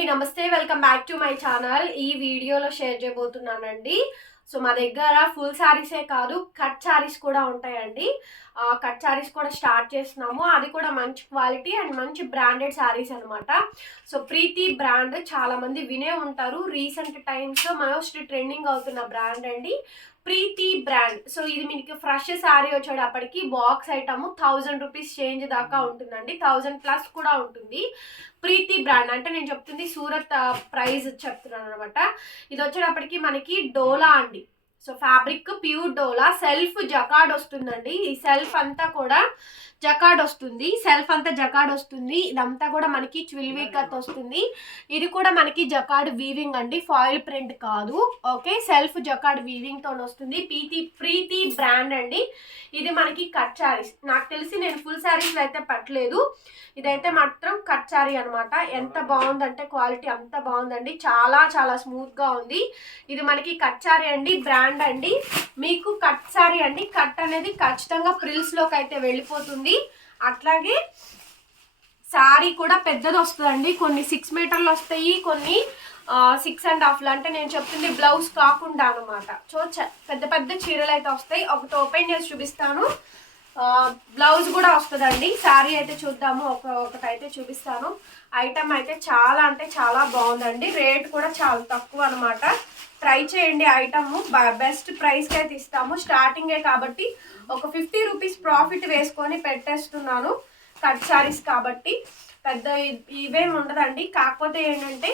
అండి నమస్తే welcome back to my channel. ఈ వీడియోలో షేర్ చేయబోతున్నానండి. సో మా దగ్గర ఫుల్ శారీసే కాదు కట్ శారీస్ కూడా ఉంటాయండి. కట్ శారీస్ కూడా స్టార్ట్ చేస్తున్నాము. అది కూడా మంచి క్వాలిటీ అండ్ మంచి బ్రాండెడ్ శారీస్ అనమాట. సో ప్రీతి బ్రాండ్ చాలా మంది వినే ఉంటారు. రీసెంట్ టైమ్స్లో మోస్ట్ ట్రెండింగ్ అవుతున్న బ్రాండ్ అండి ప్రీతి బ్రాండ్. సో ఇది మీకు ఫ్రెష్ శారీ వచ్చేటప్పటికి బాక్స్ ఐటమ్ 1000 రూపీస్ చేంజ్ దాకా ఉంటుందండి. 1000+ కూడా ఉంటుంది. ప్రీతి బ్రాండ్ అంటే నేను చెప్తుంది సూరత్ ప్రైస్ చెప్తున్నాను అనమాట. ఇది వచ్చేటప్పటికి మనకి డోలా అండి. సో ఫ్యాబ్రిక్ ప్యూర్ డోలా, సెల్ఫ్ జకార్డ్ వస్తుందండి. ఈ సెల్ఫ్ అంతా కూడా జకార్డ్ వస్తుంది. సెల్ఫ్ అంతా జకార్డ్ వస్తుంది. ఇదంతా కూడా మనకి జ్యువెలరీ కట్ వస్తుంది. ఇది కూడా మనకి జకార్డ్ వీవింగ్ అండి, ఫాయిల్ ప్రింట్ కాదు. ఓకే, సెల్ఫ్ జకార్డ్ వీవింగ్ తో వస్తుంది. ప్రీతి బ్రాండ్ అండి. ఇది మనకి కట్ శారీస్. నాకు తెలిసి నేను ఫుల్ శారీస్ అయితే పట్టలేదు. ఇదైతే మాత్రం కట్ శారీ అనమాట. ఎంత బాగుందంటే క్వాలిటీ అంత బాగుందండి. చాలా చాలా స్మూత్ గా ఉంది. ఇది మనకి కట్ శారీ అండి, బ్రాండ్ అండి. మీకు కట్ శారీ అండి. కట్ అనేది ఖచ్చితంగా ప్రిల్స్ లోకి అయితే వెళ్ళిపోతుంది. అట్లాగే శారీ కూడా పెద్దది వస్తుందండి. కొన్ని 6 మీటర్లు వస్తాయి, కొన్ని 6.5 అంటే నేను చెప్తుంది బ్లౌజ్ కాకుండా అనమాట. సో పెద్ద పెద్ద చీరలు అయితే వస్తాయి. ఒకటి ఓపెన్ చేసి చూపిస్తాను. బ్లౌజ్ కూడా వస్తుందండి. శారీ అయితే చూద్దాము. ఒకటైతే చూపిస్తాను. ఐటమ్ అయితే చాలా అంటే చాలా బాగుందండి. రేట్ కూడా చాలా తక్కువ అనమాట. ట్రై చేయండి. ఐటమ్ బెస్ట్ ప్రైస్కి అయితే ఇస్తాము. స్టార్టింగే కాబట్టి ఒక 50 రూపీస్ ప్రాఫిట్ వేసుకొని పెట్టేస్తున్నాను. కట్ శారీస్ కాబట్టి పెద్ద ఇవేమి ఉండదండి. కాకపోతే ఏంటంటే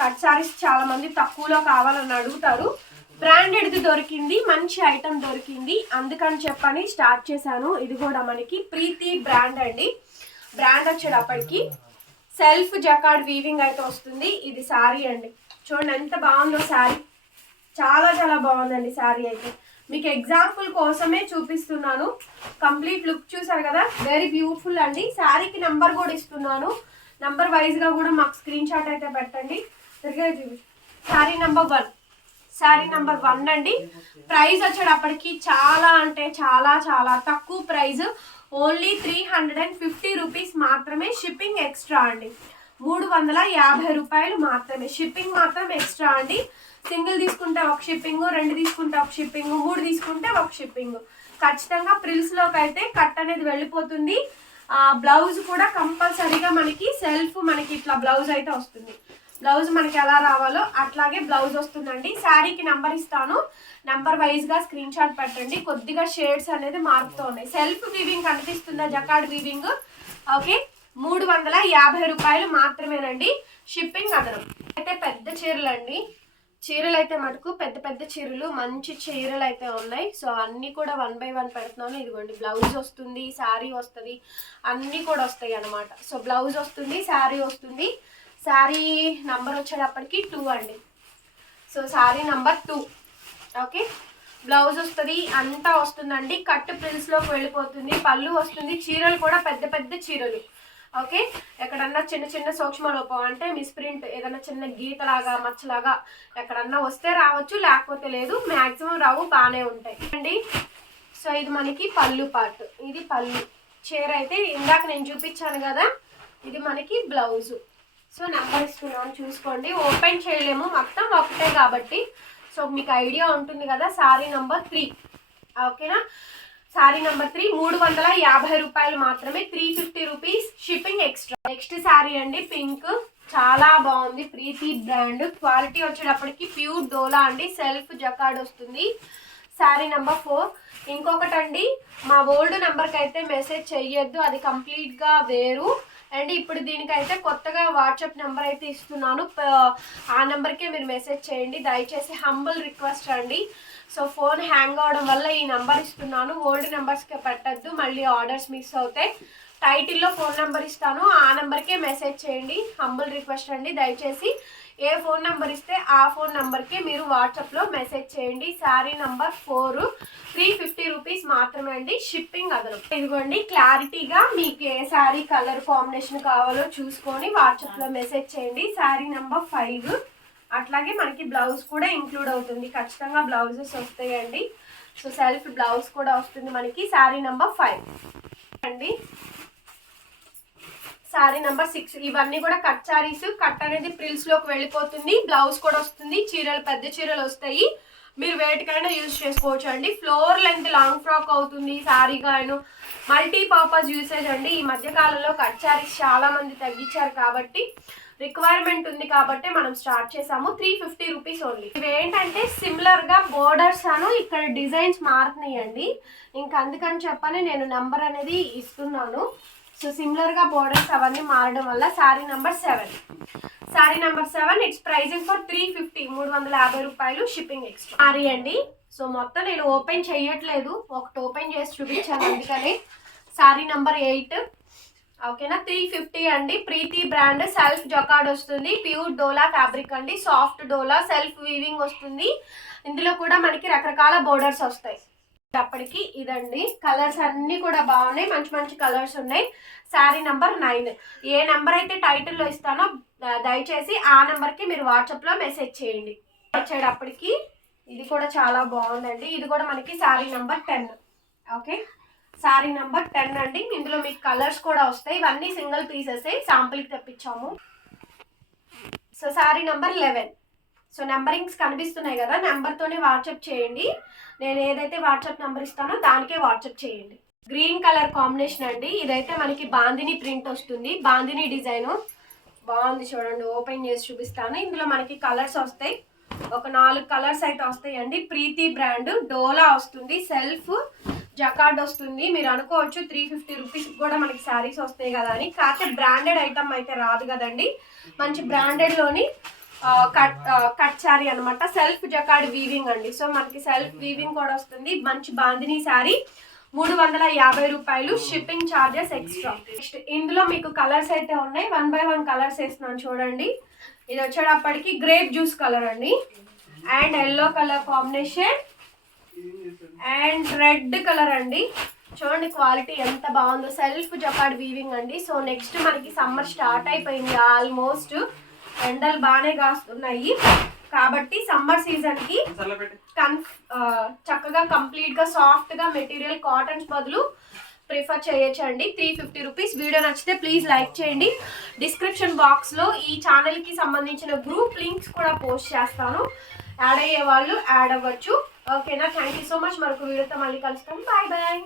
కట్ శారీస్ చాలా మంది తక్కువలో కావాలని అడుగుతారు. బ్రాండెడ్ది దొరికింది, మంచి ఐటమ్ దొరికింది, అందుకని చెప్పని స్టార్ట్ చేశాను. ఇది కూడా మనకి ప్రీతి బ్రాండ్ అండి. బ్రాండ్ వచ్చేటప్పటికి సెల్ఫ్ జకార్డ్ వీవింగ్ అయితే వస్తుంది. ఇది శారీ అండి. చూడండి ఎంత బాగుందో శారీ. చాలా చాలా బాగుందండి శారీ అయితే. మీకు ఎగ్జాంపుల్ కోసమే చూపిస్తున్నాను. కంప్లీట్ లుక్ చూసారు కదా, వెరీ బ్యూటిఫుల్ అండి. శారీకి నెంబర్ కూడా ఇస్తున్నాను. నెంబర్ వైజ్గా కూడా మాకు స్క్రీన్ షాట్ అయితే పెట్టండి. శారీ నెంబర్ 1, శారీ నెంబర్ 1 అండి. ప్రైస్ వచ్చేటప్పటికి చాలా అంటే చాలా చాలా తక్కువ ప్రైస్. ఓన్లీ 350 రూపీస్ మాత్రమే. షిప్పింగ్ ఎక్స్ట్రా అండి. 350 రూపాయలు మాత్రమే. షిప్పింగ్ మాత్రం ఎక్స్ట్రా అండి. సింగిల్ తీసుకుంటే ఒక షిప్పింగ్, 2 తీసుకుంటే ఒక షిప్పింగ్, 3 తీసుకుంటే ఒక షిప్పింగ్. ఖచ్చితంగా ప్రిల్స్లోకి అయితే కట్ అనేది వెళ్ళిపోతుంది. బ్లౌజ్ కూడా కంపల్సరీగా మనకి సెల్ఫ్ మనకి ఇట్లా బ్లౌజ్ అయితే వస్తుంది. బ్లౌజ్ మనకి ఎలా రావాలో అట్లాగే బ్లౌజ్ వస్తుందండి. శారీకి నెంబర్ ఇస్తాను. నెంబర్ వైజ్గా స్క్రీన్ షాట్ పెట్టండి. కొద్దిగా షేడ్స్ అనేది మారుతూ ఉన్నాయి. సెల్ఫ్ వీవింగ్ కనిపిస్తుందా, జకార్డ్ వీవింగ్. ఓకే, 350 రూపాయలు మాత్రమేనండి. షిప్పింగ్ అదనం. అయితే పెద్ద చీరలు అండి. చీరలు అయితే మటుకు పెద్ద పెద్ద చీరలు, మంచి చీరలు అయితే ఉన్నాయి. సో అన్నీ కూడా 1 by 1 పెడుతున్నాను. ఇదిగోండి బ్లౌజ్ వస్తుంది, శారీ వస్తుంది, అన్నీ కూడా వస్తాయి అనమాట. సో బ్లౌజ్ వస్తుంది, శారీ వస్తుంది. శారీ నంబర్ వచ్చేటప్పటికి 2 అండి. So sari number 2. Okay, blouse వస్తుంది, అంతా వస్తుందండి. కట్ ప్రిల్స్లోకి వెళ్ళిపోతుంది. పళ్ళు వస్తుంది. చీరలు కూడా పెద్ద పెద్ద చీరలు. ఓకే, ఎక్కడన్నా చిన్న చిన్న సూక్ష్మ లోపం అంటే మిస్ప్రింట్ ఏదన్నా చిన్న గీతలాగా మచ్చలాగా ఎక్కడన్నా వస్తే రావచ్చు, లేకపోతే లేదు. మ్యాక్సిమం రావు, బాగానే ఉంటాయి అండి. సో ఇది మనకి పళ్ళు పార్ట్. ఇది పళ్ళు చీర అయితే ఇందాక నేను చూపించాను కదా, ఇది మనకి బ్లౌజు. సో నెంబర్ ఇస్తున్నాను చూసుకోండి. ఓపెన్ చేయలేము, మొత్తం ఒకటే కాబట్టి. సో మీకు ఐడియా ఉంటుంది కదా. శారీ నెంబర్ 3. ఓకేనా, శారీ నెంబర్ 3 350 రూపాయలు మాత్రమే. 350 rupees shipping extra. Next sari అండి, పింక్. చాలా బాగుంది. ప్రీతి బ్రాండ్. క్వాలిటీ వచ్చేటప్పటికి ప్యూర్ డోలా అండి. సెల్ఫ్ జకార్డ్ వస్తుంది. శారీ నెంబర్ 4. ఇంకొకటండి, మా ఓల్డ్ నెంబర్కి అయితే మెసేజ్ చెయ్యొద్దు, అది కంప్లీట్గా వేరు. అండ్ ఇప్పుడు దీనికైతే కొత్తగా వాట్సాప్ నెంబర్ అయితే ఇస్తున్నాను. ఆ నెంబర్కే మీరు మెసేజ్ చేయండి దయచేసి. హంబుల్ రిక్వెస్ట్ అండి. సో ఫోన్ హ్యాంగ్ అవడం వల్ల ఈ నెంబర్ ఇస్తున్నాను. ఓల్డ్ నెంబర్స్కే పెట్టద్దు, మళ్ళీ ఆర్డర్స్ మిస్ అవుతాయి. టైటిల్లో ఫోన్ నెంబర్ ఇస్తాను, ఆ నెంబర్కే మెసేజ్ చేయండి. హంబుల్ రిక్వెస్ట్ అండి దయచేసి. ఏ ఫోన్ నెంబర్ ఇస్తే ఆ ఫోన్ నెంబర్కే మీరు వాట్సాప్లో మెసేజ్ చేయండి. శారీ నెంబర్ 4 350 రూపీస్ మాత్రమే అండి. షిప్పింగ్ అదనం. ఇదిగోండి క్లారిటీగా మీకు ఏ శారీ కలర్ కాంబినేషన్ కావాలో చూసుకొని వాట్సాప్లో మెసేజ్ చేయండి. శారీ నెంబర్ 5. అట్లాగే మనకి బ్లౌజ్ కూడా ఇంక్లూడ్ అవుతుంది. ఖచ్చితంగా బ్లౌజెస్ వస్తాయండి. సో సెల్ఫ్ బ్లౌజ్ కూడా వస్తుంది మనకి. శారీ నెంబర్ 5 అండి. శారీ నెంబర్ 6. ఇవన్నీ కూడా కట్ శారీస్. కట్ అనేది ప్రిల్స్ లోకి వెళ్ళిపోతుంది. బ్లౌజ్ కూడా వస్తుంది. చీరలు పెద్ద చీరలు వస్తాయి. మీరు వేటికైనా యూజ్ చేసుకోవచ్చు అండి. ఫ్లోర్ లెంత్ లాంగ్ ఫ్రాక్ అవుతుంది. శారీగా మల్టీపర్పస్ యూసేజ్ అండి. ఈ మధ్య కాలంలో కట్ శారీస్ చాలా మంది తగ్గించారు కాబట్టి రిక్వైర్మెంట్ ఉంది కాబట్టి మనం స్టార్ట్ చేసాము. 350 రూపీస్ ఓన్లీ. ఇవి ఏంటంటే సిమిలర్ గా బోర్డర్స్ ఇక్కడ డిజైన్స్ మారుతున్నాయండి. ఇంకా అందుకని చెప్పని నేను నెంబర్ అనేది ఇస్తున్నాను. సో సిమిలర్ గా బోర్డర్స్ అవన్నీ మారడం వల్ల sari number 7. Sari number 7 it's pricing for 350, 350 రూపాయలు, షిప్పింగ్ ఎక్స్ట్రా. శారీ అండి. సో మొత్తం నేను ఓపెన్ చేయట్లేదు, ఒకటి ఓపెన్ చేసి చూపించాను అందుకని. శారీ నెంబర్ 8 ఓకేనా. 350 అండి. ప్రీతి బ్రాండ్ సెల్ఫ్ జకార్డ్ వస్తుంది. ప్యూర్ డోలా ఫ్యాబ్రిక్ అండి. సాఫ్ట్ డోలా సెల్ఫ్ వీవింగ్ వస్తుంది. ఇందులో కూడా మనకి రకరకాల బోర్డర్స్ వస్తాయి. అప్పటికి ఇదండి. కలర్స్ అన్నీ కూడా బాగున్నాయి. మంచి మంచి కలర్స్ ఉన్నాయి. శారీ నెంబర్ 9. ఏ నెంబర్ అయితే టైటిల్లో ఇస్తానో దయచేసి ఆ నెంబర్కి మీరు వాట్సాప్లో మెసేజ్ చేయండి. వచ్చేటప్పటికి ఇది కూడా చాలా బాగుందండి. ఇది కూడా మనకి sari number 10. Okay, sari number 10 అండి. ఇందులో మీకు కలర్స్ కూడా వస్తాయి. ఇవన్నీ సింగిల్ పీసెస్ శాంపుల్కి తెప్పించాము. So sari number 11. So numberings కనిపిస్తున్నాయి కదా, నెంబర్తోనే వాట్సాప్ చేయండి. నేను ఏదైతే వాట్సాప్ నెంబర్ ఇస్తానో దానికే వాట్సాప్ చేయండి. గ్రీన్ కలర్ కాంబినేషన్ అండి. ఇదైతే మనకి బాందిని ప్రింట్ వస్తుంది. బాందిని డిజైన్ బాగుంది చూడండి. ఓపెన్ చేసి చూపిస్తాను. ఇందులో మనకి కలర్స్ వస్తాయి. ఒక 4 కలర్స్ అయితే వస్తాయండి. ప్రీతి బ్రాండ్ డోలా వస్తుంది. సెల్ఫ్ జకార్డ్ వస్తుంది. మీరు అనుకోవచ్చు 350 రూపీస్ కూడా మనకి శారీస్ వస్తాయి కదా అని. కాకపోతే బ్రాండెడ్ ఐటమ్ అయితే రాదు కదండి. మంచి బ్రాండెడ్లోని కట్ శారీ అనమాట. సెల్ఫ్ జకార్డ్ వీవింగ్ అండి. సో మనకి సెల్ఫ్ వీవింగ్ కూడా వస్తుంది. మంచి బాందిని శారీ 350 రూపాయలు, షిప్పింగ్ ఛార్జెస్ ఎక్స్ట్రా. నెక్స్ట్ ఇందులో మీకు కలర్స్ అయితే ఉన్నాయి. 1 by 1 కలర్స్ వేస్తున్నాను చూడండి. ఇది వచ్చేటప్పటికి గ్రేప్ జ్యూస్ కలర్ అండి, and yellow colour combination, and red colour అండి. చూడండి క్వాలిటీ ఎంత బాగుందో. సెల్ఫ్ జకార్డ్ వీవింగ్ అండి. సో నెక్స్ట్ మనకి సమ్మర్ స్టార్ట్ అయిపోయింది. ఆల్మోస్ట్ ఎండలు బాగానే కాస్తున్నాయి కాబట్టి సమ్మర్ సీజన్కి చక్కగా కంప్లీట్గా సాఫ్ట్గా మెటీరియల్ కాటన్స్ బదులు ప్రిఫర్ చేయొచ్చండి. 350 రూపీస్. వీడియో నచ్చితే ప్లీజ్ లైక్ చేయండి. డిస్క్రిప్షన్ బాక్స్లో ఈ ఛానల్కి సంబంధించిన గ్రూప్ లింక్స్ కూడా పోస్ట్ చేస్తాను. యాడ్ అయ్యే వాళ్ళు యాడ్ అవ్వచ్చు. ఓకేనా. Thank you so much. మరొక వీడియోతో మళ్ళీ కలుస్తాం. Bye bye.